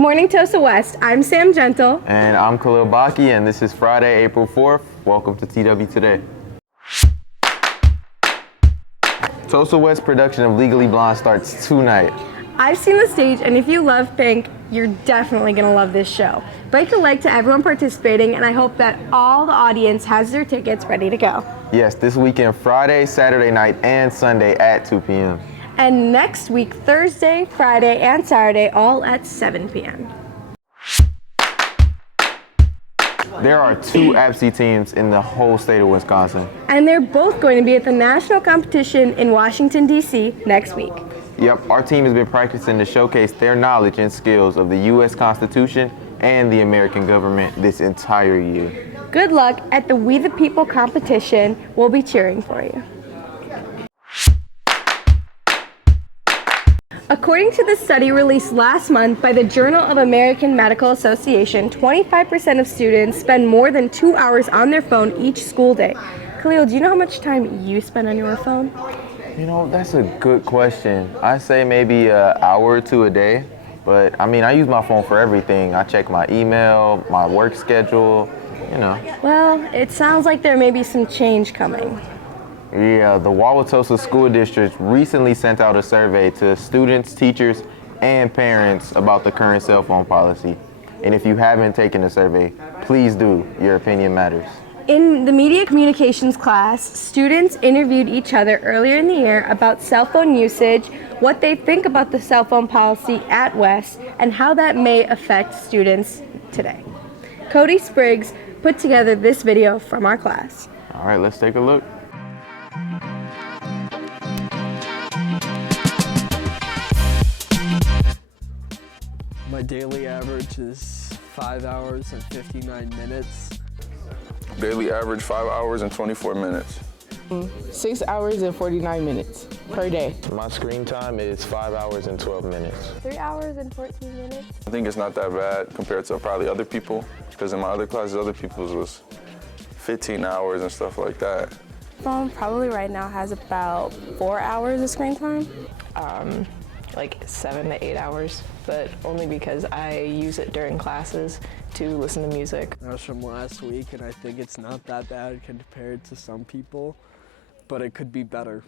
Good morning, Tosa West. I'm Sam Gentil. And I'm Khalil Barki, and this is Friday, April 4th. Welcome to TW Today. Tosa West production of Legally Blonde starts tonight. I've seen the stage, and if you love Pink, you're definitely going to love this show. Break a leg to everyone participating, and I hope that all the audience has their tickets ready to go. Yes, this weekend, Friday, Saturday night, and Sunday at 2 p.m. And next week, Thursday, Friday, and Saturday, all at 7 p.m. There are 2 APSI teams in the whole state of Wisconsin. And they're both going to be at the national competition in Washington, D.C. next week. Yep, our team has been practicing to showcase their knowledge and skills of the U.S. Constitution and the American government this entire year. Good luck at the We the People competition. We'll be cheering for you. According to the study released last month by the Journal of American Medical Association, 25% of students spend more than 2 hours on their phone each school day. Khalil, do you know how much time you spend on your phone? You know, that's a good question. I say maybe an hour or 2 a day, but I mean, I use my phone for everything. I check my email, my work schedule, you know. Well, it sounds like there may be some change coming. Yeah, the Wauwatosa School District recently sent out a survey to students, teachers, and parents about the current cell phone policy. And if you haven't taken the survey, please do. Your opinion matters. In the media communications class, students interviewed each other earlier in the year about cell phone usage, what they think about the cell phone policy at West, and how that may affect students today. Cody Spriggs put together this video from our class. All right, let's take a look. My daily average is 5 hours and 59 minutes. Daily average 5 hours and 24 minutes. 6 hours and 49 minutes per day. My screen time is 5 hours and 12 minutes. 3 hours and 14 minutes. I think it's not that bad compared to probably other people, because in my other classes, other people's was 15 hours and stuff like that. Phone probably right now has about 4 hours of screen time. Like 7 to 8 hours, but only because I use it during classes to listen to music. That was from last week, and I think it's not that bad compared to some people, but it could be better.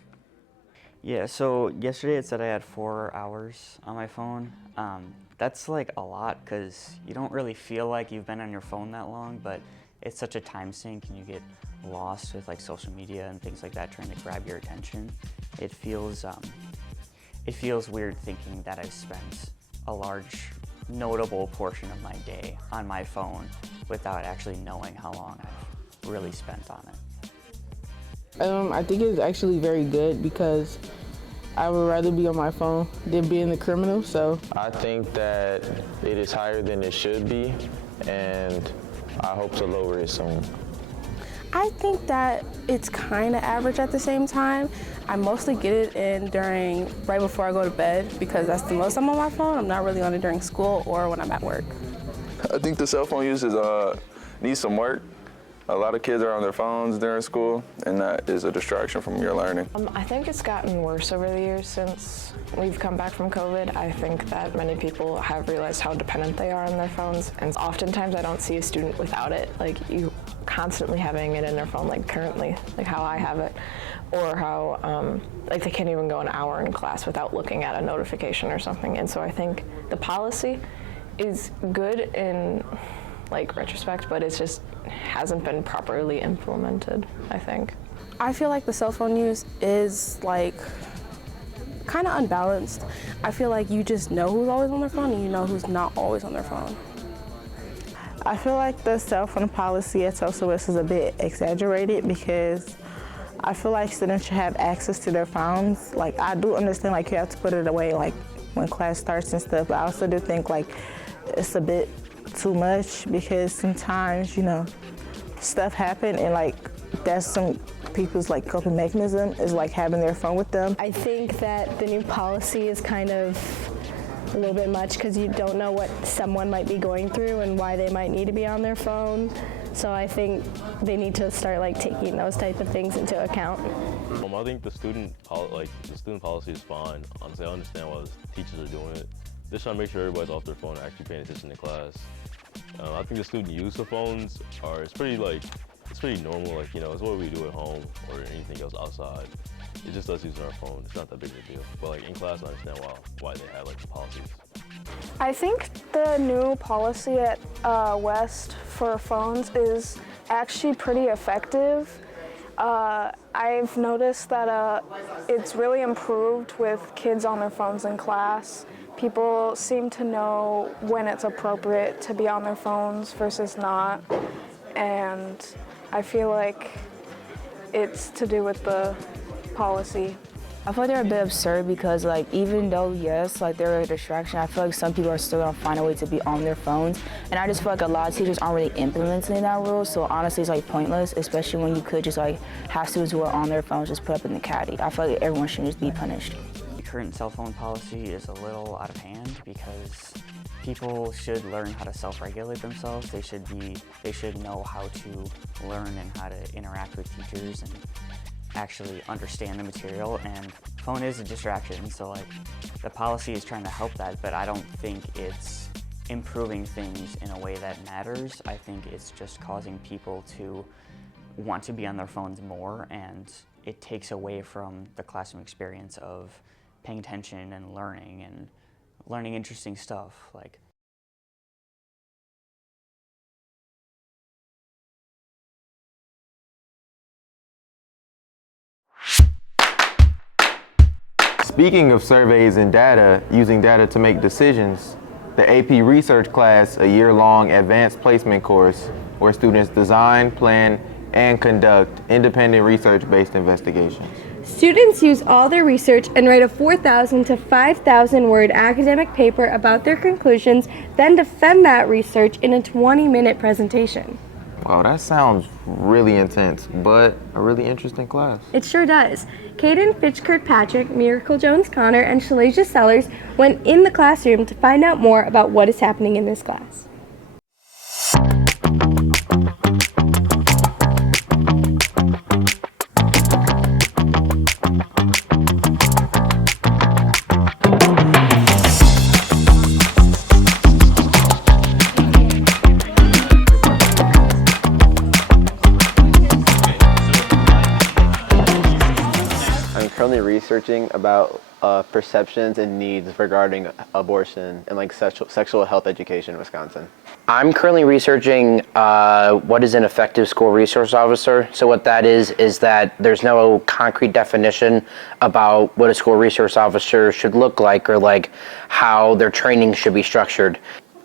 Yeah, so yesterday it said I had 4 hours on my phone. That's like a lot because you don't really feel like you've been on your phone that long, but it's such a time sink and you get lost with like social media and things like that trying to grab your attention. It feels weird thinking that I've spent a large, notable portion of my day on my phone without actually knowing how long I've really spent on it. I think it's actually very good because I would rather be on my phone than being the criminal, so. I think that it is higher than it should be, and I hope to lower it soon. I think that it's kind of average at the same time. I mostly get it in right before I go to bed because that's the most I'm on my phone. I'm not really on it during school or when I'm at work. I think the cell phone usage needs some work. A lot of kids are on their phones during school, and that is a distraction from your learning. I think it's gotten worse over the years since we've come back from COVID. I think that many people have realized how dependent they are on their phones, and oftentimes I don't see a student without it. Like you constantly having it in their phone, like currently, like how I have it, or how like they can't even go an hour in class without looking at a notification or something. And so I think the policy is good in like retrospect, but it just hasn't been properly implemented, I think. I feel like the cell phone use is like kind of unbalanced. I feel like you just know who's always on their phone and you know who's not always on their phone. I feel like the cell phone policy at Tosa West is a bit exaggerated because I feel like students should have access to their phones. Like I do understand like you have to put it away like when class starts and stuff, but I also do think like it's a bit too much because sometimes, you know, stuff happen and like that's some people's like coping mechanism is like having their phone with them. I think that the new policy is kind of a little bit much because you don't know what someone might be going through and why they might need to be on their phone. So I think they need to start like taking those type of things into account. I think the student policy is fine. Honestly, I understand why the teachers are doing it. Just trying to make sure everybody's off their phone and actually paying attention to class. I think the student use of phones it's pretty normal, like, you know, it's what we do at home or anything else outside. It's just us using our phone. It's not that big of a deal. But like in class, I understand why they have like the policies. I think the new policy at West for phones is actually pretty effective. I've noticed that it's really improved with kids on their phones in class. People seem to know when it's appropriate to be on their phones versus not. And I feel like it's to do with the policy. I feel like they're a bit absurd because, like, even though, yes, like, they're a distraction, I feel like some people are still gonna find a way to be on their phones. And I just feel like a lot of teachers aren't really implementing that rule, so honestly, it's, like, pointless, especially when you could just, like, have students who are on their phones just put up in the caddy. I feel like everyone should just be punished. The current cell phone policy is a little out of hand because people should learn how to self-regulate themselves. They should know how to learn and how to interact with teachers and actually understand the material, and phone is a distraction, so like the policy is trying to help that, but I don't think it's improving things in a way that matters. I think it's just causing people to want to be on their phones more, and it takes away from the classroom experience of paying attention and learning interesting stuff. Like, speaking of surveys and data, using data to make decisions, the AP Research class, a year-long advanced placement course where students design, plan, and conduct independent research-based investigations. Students use all their research and write a 4,000 to 5,000 word academic paper about their conclusions, then defend that research in a 20-minute presentation. Wow, that sounds really intense, but a really interesting class. It sure does. Cayden, Fitch-Kirkpatrick, Miracle Jones-Connor, and Chalaja Sellers went in the classroom to find out more about what is happening in this class. Researching about perceptions and needs regarding abortion and like sexual health education in Wisconsin. I'm currently researching what is an effective school resource officer. So what that is that there's no concrete definition about what a school resource officer should look like or like how their training should be structured.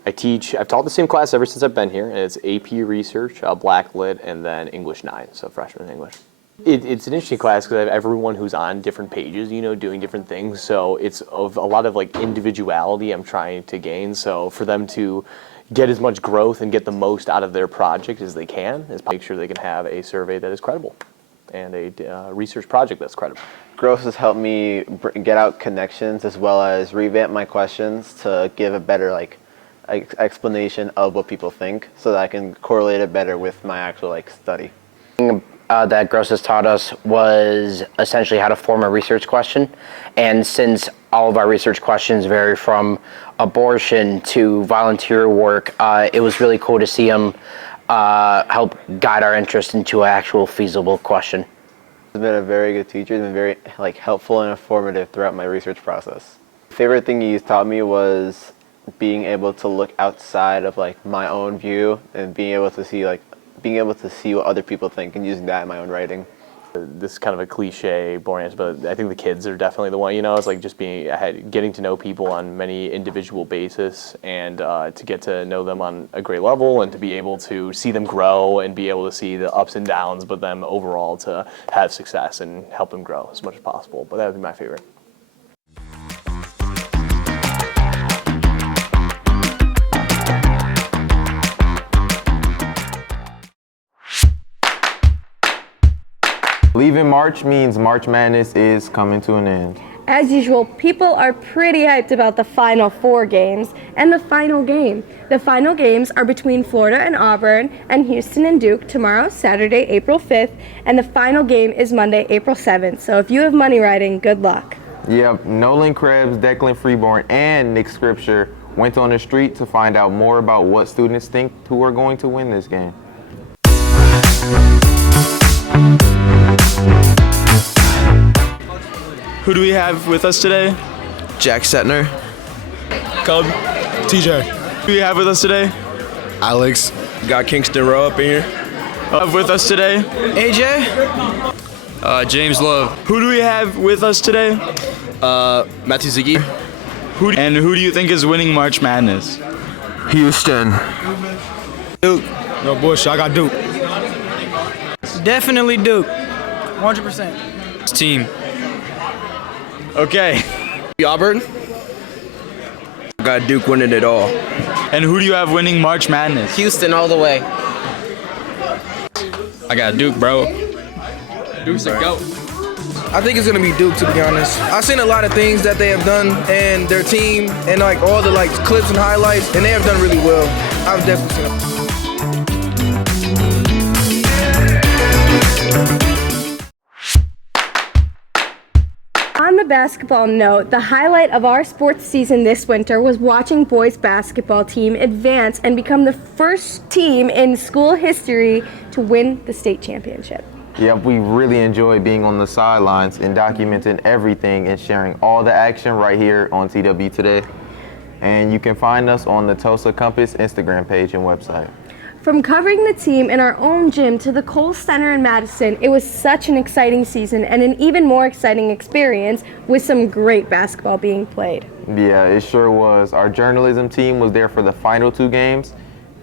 I've taught the same class ever since I've been here, and it's AP Research, Black Lit, and then English 9, so freshman English. It's an interesting class because I have everyone who's on different pages, you know, doing different things. So it's of a lot of like individuality I'm trying to gain. So for them to get as much growth and get the most out of their project as they can is make sure they can have a survey that is credible and a research project that's credible. Growth has helped me get out connections as well as revamp my questions to give a better like explanation of what people think so that I can correlate it better with my actual like study. That Gross has taught us was essentially how to form a research question. And since all of our research questions vary from abortion to volunteer work, it was really cool to see him help guide our interest into an actual feasible question. He's been a very good teacher. He's been very helpful and informative throughout my research process. The favorite thing he's taught me was being able to look outside of like my own view and being able to see what other people think and using that in my own writing. This is kind of a cliche, boring answer, but I think the kids are definitely the one, you know, it's like just getting to know people on many individual basis and to get to know them on a great level and to be able to see them grow and be able to see the ups and downs, but them overall to have success and help them grow as much as possible. But that would be my favorite. Leaving March means March Madness is coming to an end. As usual, people are pretty hyped about the Final Four games and the final game. The final games are between Florida and Auburn and Houston and Duke tomorrow, Saturday, April 5th, and the final game is Monday, April 7th. So if you have money riding, good luck. Yep, Nolan, Krebs, Declan, Freeborn, and Nick Scripture went on the street to find out more about what students think who are going to win this game. Who do we have with us today? Jack Setner. Cub. TJ. Who do we have with us today? Alex. Got Kingston Rowe up in here. With us today? AJ. James Love. Who do we have with us today? Matthew Ziggy. And who do you think is winning March Madness? Houston. Duke. No bullshit, I got Duke. Definitely Duke. 100%. Team. Okay. Auburn. I got Duke winning it all. And who do you have winning March Madness? Houston all the way. I got Duke, bro. Duke's a GOAT. I think it's gonna be Duke, to be honest. I've seen a lot of things that they have done and their team and like all the like clips and highlights, and they have done really well. I've definitely seen them. On the basketball note, the highlight of our sports season this winter was watching boys basketball team advance and become the first team in school history to win the state championship. Yep, we really enjoy being on the sidelines and documenting everything and sharing all the action right here on TW Today. And you can find us on the Tulsa Compass Instagram page and website. From covering the team in our own gym to the Kohl Center in Madison, it was such an exciting season and an even more exciting experience with some great basketball being played. Yeah, it sure was. Our journalism team was there for the final 2 games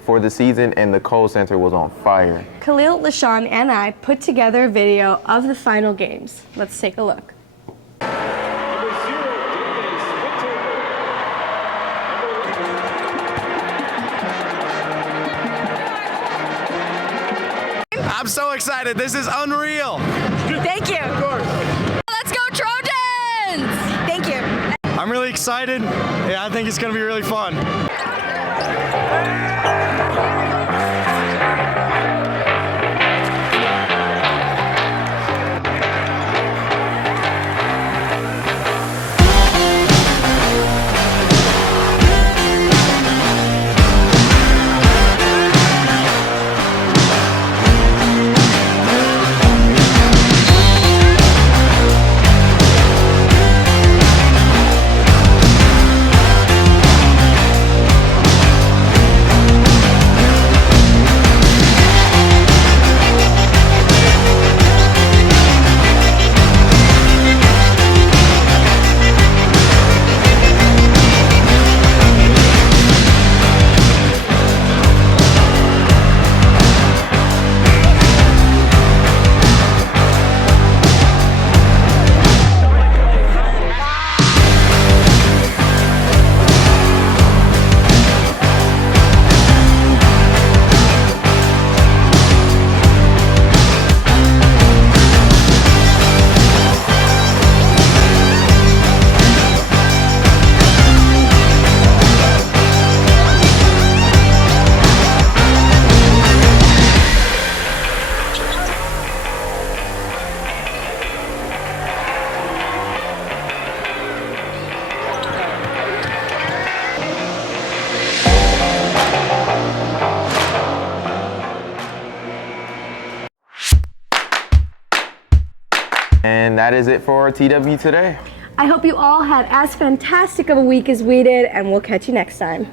for the season, and the Kohl Center was on fire. Khalil, LaChon, and I put together a video of the final games. Let's take a look. I'm so excited. This is unreal. Thank you. Let's go Trojans! Thank you. I'm really excited. Yeah, I think it's going to be really fun. And that is it for TW Today. I hope you all had as fantastic of a week as we did, and we'll catch you next time.